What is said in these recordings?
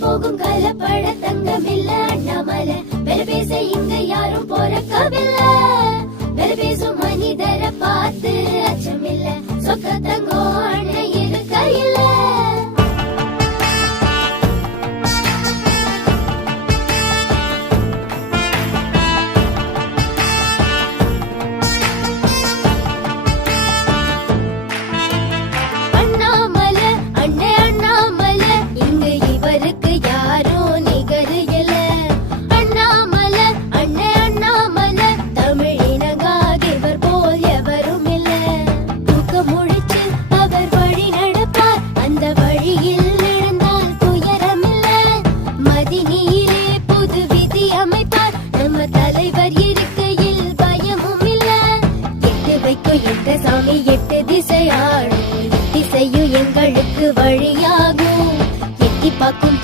போகும் கலப்பட தங்கமில்ல அண்ணாமலை. பெரு பேச இங்க யாரும் போறக்கவில்ல பெரு பேசும் மனிதரை பார்த்து அச்சமில்ல. நம்ம தலைவர் இருக்கையில் பயமும் இல்ல. எட்டு வைக்கும் எட்டு சாமி எட்டு திசையாடும் ஆடும் திசையும் எங்களுக்கு வழியாகும். எட்டி பார்க்கும்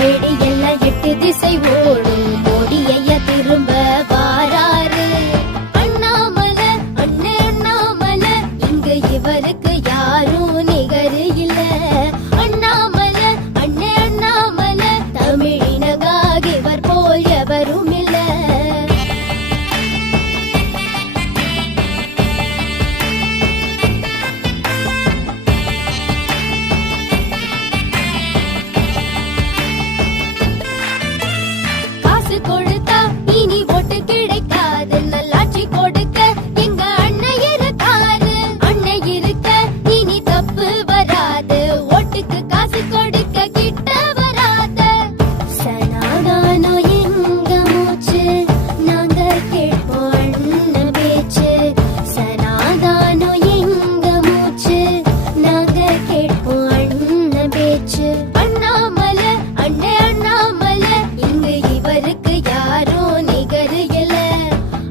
பேச்சு. அண்ணாமல அண்ணே அண்ணாமல இங்கு இவருக்கு யாரும் நிகரு இல்ல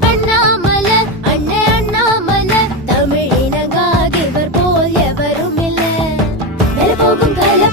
அண்ணாமல அண்ணே அண்ணாமல தமிழினங்காக இவர் போல் எவரும் இல்ல. போகும் கல.